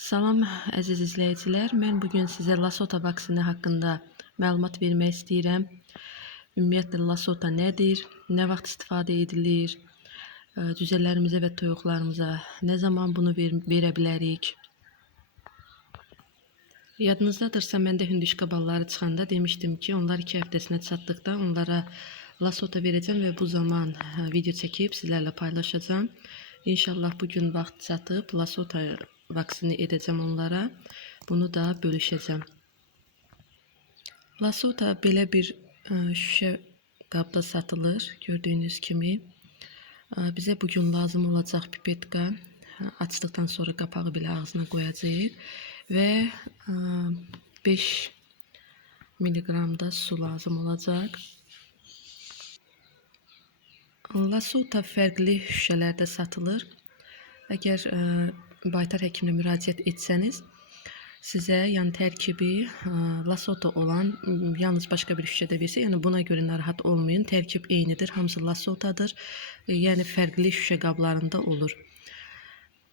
Salam əziz izləyicilər. Mən bu gün sizə Lasota vaksini haqqında məlumat vermək istəyirəm. Ümumiyyətlə Lasota nədir? Nə vaxt istifadə edilir? Ə, Cücələrimizə və toyuqlarımıza nə zaman bunu ver verə bilərik? Yadınızdadırsa məndə hündüşka balları çıxanda demişdim ki, onlar 2 həftəsinə çatdıqda onlara Lasota verəcəm və bu zaman video çəkib sizlərlə paylaşacağam. İnşallah bu gün vaxt çatıb Lasota vaksini edəcəm onlara. Bunu da bölüşəcəm. Lasota belə bir ə, şüşə satılır, gördüyünüz kimi. Ə, Bizə bu gün lazım olacaq pipetka. Açdıqdan sonra qapağı belə ağzına qoyacağıq və ə, 5 milliqram da su lazım olacaq. Lasota fərqli şüşələrdə satılır. Əgər ə, baytar həkiminə müraciət etsəniz, sizə yəni tərkibi ə, Lasota olan yalnız başqa bir şüşədə versə, yəni buna görə narahat olmayın. Tərkib eynidir, hamısı Lasotadır. E, yəni fərqli şüşə qablarında olur.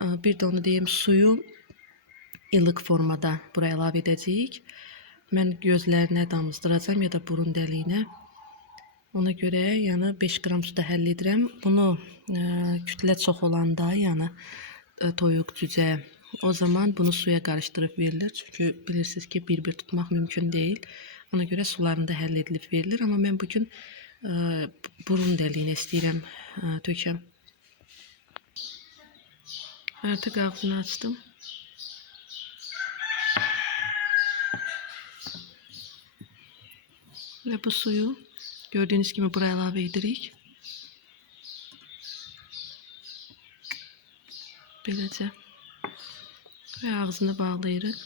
Ə, Bir də onu deyim, suyu ilıq formada bura əlavə edəcəyik. Mən gözlərinə damızdıracağam ya da burun dəliyinə. Ona görə yəni 5 qram suda həll edirəm. Bunu ə, kütlə çox olanda, yəni toyuq, cücə o zaman bunu suya qarışdırıb verilir. Çünki bilirsiniz ki, bir-bir tutmaq mümkün deyil. Ona görə sularında həll edilib verilir. Amma mən bu gün ə, burun dəliyinə istəyirəm ə, tökəm. Artıq ağzını açdım. Ve bu suyu gördüğünüz gibi buraya ilave edirik. Böylece. Ve ağzını bağlayırıq.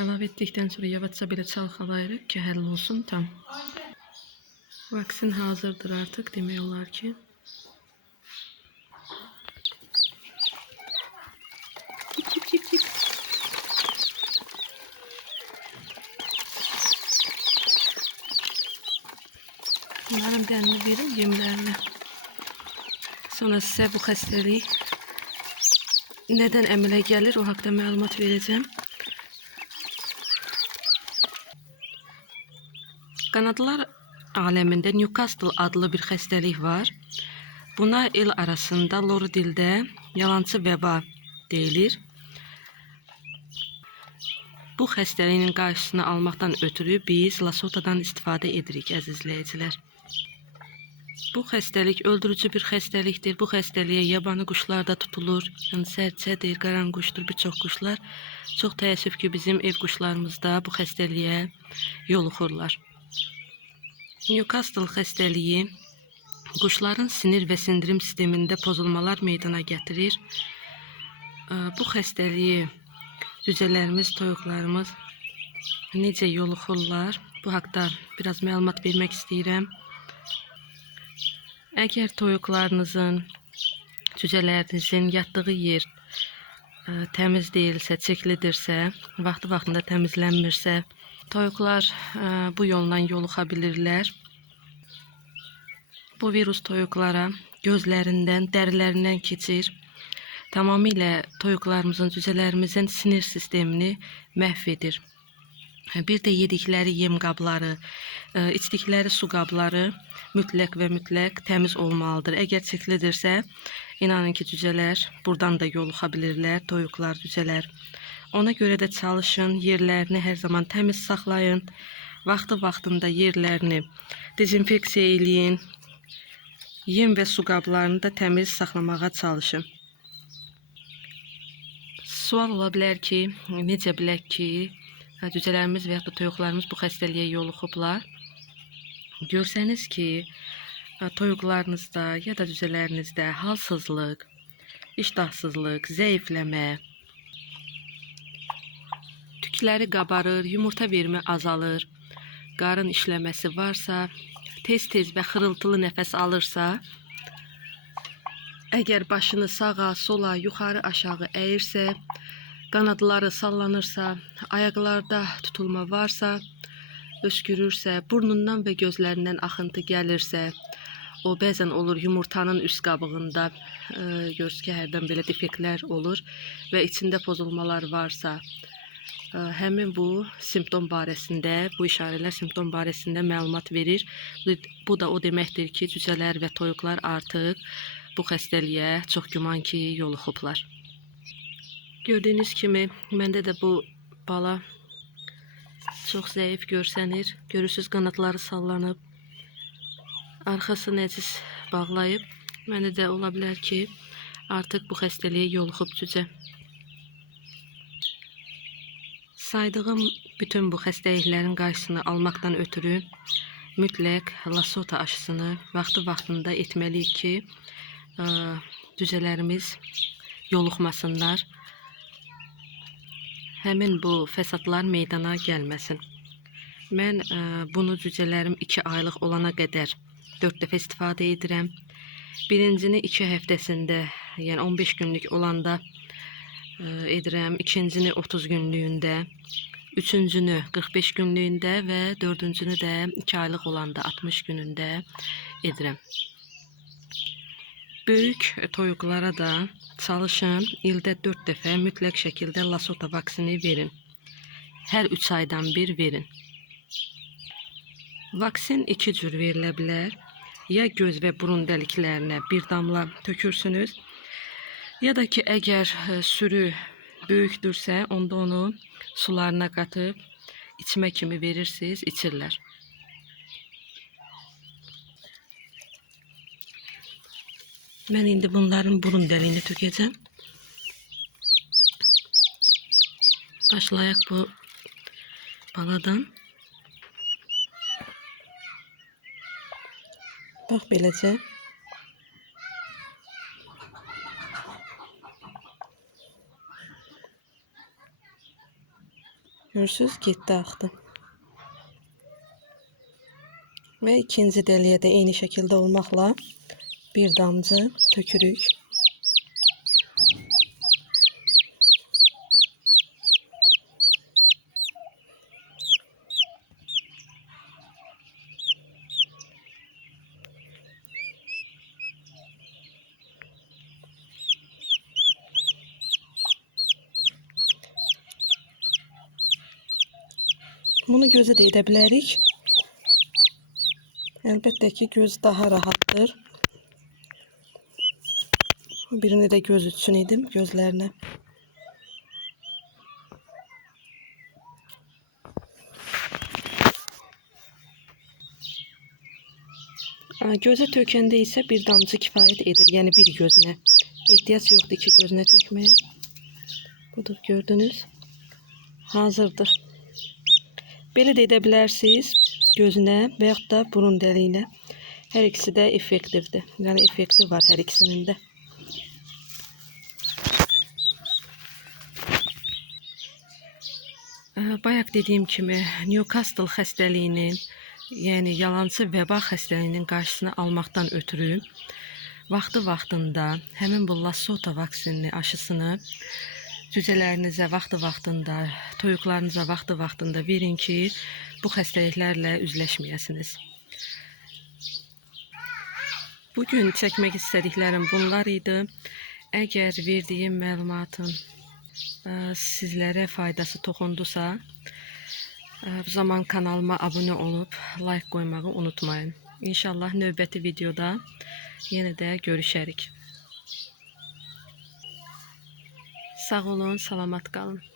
Əlavə etdikdən sonra yavaşca belə çalxalayırıq ki, həll olsun tam. Vaksin hazırdır artıq demək olar ki. Cip cip cip cip. Bunların dəmini verim yemlərini. Sonra sizə bu xəstəlik nədən əmələ gəlir o haqqda məlumat verəcəm. Qanadlar aləmində Newcastle adlı bir xəstəlik var. Buna el arasında loru dildə yalançı vəba deyilir. Bu xəstəliyin qarşısını almaqdan ötürü biz Lasotadan istifadə edirik əziz izləyicilər. Bu xəstəlik öldürücü bir xəstəlikdir. Bu xəstəliyə yabani quşlar da tutulur. Yəni sərçədir, qaranquşdur, bir çox quşlar. Çox təəssüf ki, bizim ev quşlarımız da bu xəstəliyə yoluxurlar. Newcastle xəstəliyi quşların sinir və sindirim sistemində pozulmalar meydana gətirir. Bu xəstəliyi cücələrimiz, toyuqlarımız necə yoluxurlar? Bu haqqda biraz məlumat vermək istəyirəm. Əgər toyuqlarınızın, cücələrinizin yatdığı yer ə, təmiz deyilsə, çirklidirsə, vaxtı-vaxtında təmizlənmirsə, toyuqlar ə, bu yolla yoluxa bilirlər. Bu virus toyuqlara gözlərindən, dərilərindən keçir. Tamamilə toyuqlarımızın, cücələrimizin sinir sistemini məhv edir. Bir də yedikləri yem qabları, ə, içdikləri su qabları mütləq və mütləq təmiz olmalıdır. Əgər çirklidirsə, inanın ki, cücələr buradan da yoluxa bilirlər, toyuqlar, cücələr. Ona görə də çalışın, yerlərini hər zaman təmiz saxlayın. Vaxtı-vaxtında yerlərini dezinfeksiya eləyin. Yem və su qablarını da təmiz saxlamağa çalışın. Sual ola bilər ki, necə bilək ki, cücələrimiz və ya da toyuqlarımız bu xəstəliyə yoluxublar? Görsəniz ki, hə, toyuqlarınızda ya da cücələrinizdə halsızlıq, iştahsızlıq, zəifləmə, tükləri qabarır, yumurta verimi azalır, qarın işləməsi varsa, tez-tez və xırıltılı nəfəs alırsa, əgər başını sağa, sola, yuxarı, aşağı əyirsə, qanadları sallanırsa, ayaqlarda tutulma varsa, öskürürsə, burnundan və gözlərindən axıntı gəlirsə, O bəzən olur yumurtanın üst qabığında e, görürsünüz ki, hərdən belə defektlər olur və içində pozulmalar varsa, e, həmin bu simptom barəsində, bu işarələr simptom barəsində məlumat verir. Bu, da o deməkdir ki, cücələr və toyuqlar artıq bu xəstəliyə çox güman ki, yoluxublar. Gördüyünüz kimi məndə də bu bala çox zəif görsənir. Görürsüz qanadları sallanıb. Arxası nəcis bağlayıb. Məndə də ola bilər ki, artıq bu xəstəliyə yoluxub cücə. Saydığım bütün bu xəstəliklərin qarşısını almaqdan ötürü mütləq lasota aşısını vaxtı-vaxtında etməliyik ki, ə, cücələrimiz yoluxmasınlar. Həmin bu fəsadlar meydana gəlməsin. Mən ə, bunu cücələrim 2 aylıq olana qədər 4 dəfə istifadə edirəm. Birincini 2 həftəsində, yəni 15 günlük olanda ə, edirəm. İkincini 30 günlüyündə, üçüncünü 45 günlüyündə və dördüncünü də 2 aylıq olanda 60 günündə edirəm. Böyük toyuqlara da çalışın ildə 4 dəfə mütləq şəkildə lasota vaksini verin. Hər 3 aydan bir verin. Vaksin iki cür verilə bilər. Ya göz və burun dəliklərinə bir damla tökürsünüz, ya da ki əgər e, sürü böyükdürsə, onda onu sularına qatıb içmə kimi verirsiniz, içirlər. Mən indi bunların burun dəliyini tökəcəm. Başlayaq bu baladan. Bax beləcə. Görürsüz, getdi axdı. Və ikinci dəliyə də eyni şəkildə olmaqla bir damcı tökürük. Bunu gözə də edə bilərik. Əlbəttə ki, göz daha rahatdır. Birini də göz üçün idim gözlərinə. Aa, Gözə tökəndə isə bir damcı kifayət edir, yəni bir gözünə. Ehtiyac yoxdur iki gözünə tökməyə. Budur, gördünüz. Hazırdır. Belə də edə bilərsiniz gözünə da burun dəliyinə. Hər ikisi də effektivdir. Yəni effekti var hər ikisinin də. Bayaq dediyim kimi Newcastle xəstəliyinin, yəni yalançı vəba xəstəliyinin qarşısını almaqdan ötürü vaxtı-vaxtında həmin bu Lasota vaksinini aşısını cücələrinizə vaxtı-vaxtında, toyuqlarınıza vaxtı-vaxtında verin ki, bu xəstəliklərlə üzləşməyəsiniz. Bugün çəkmək istədiklərim bunlar idi. Əgər verdiyim məlumatın ə, sizlərə faydası toxundusa, ə, bu zaman kanalıma abunə olub like qoymağı unutmayın. İnşallah növbəti videoda yenə də. Sağ olun, salamat qalın.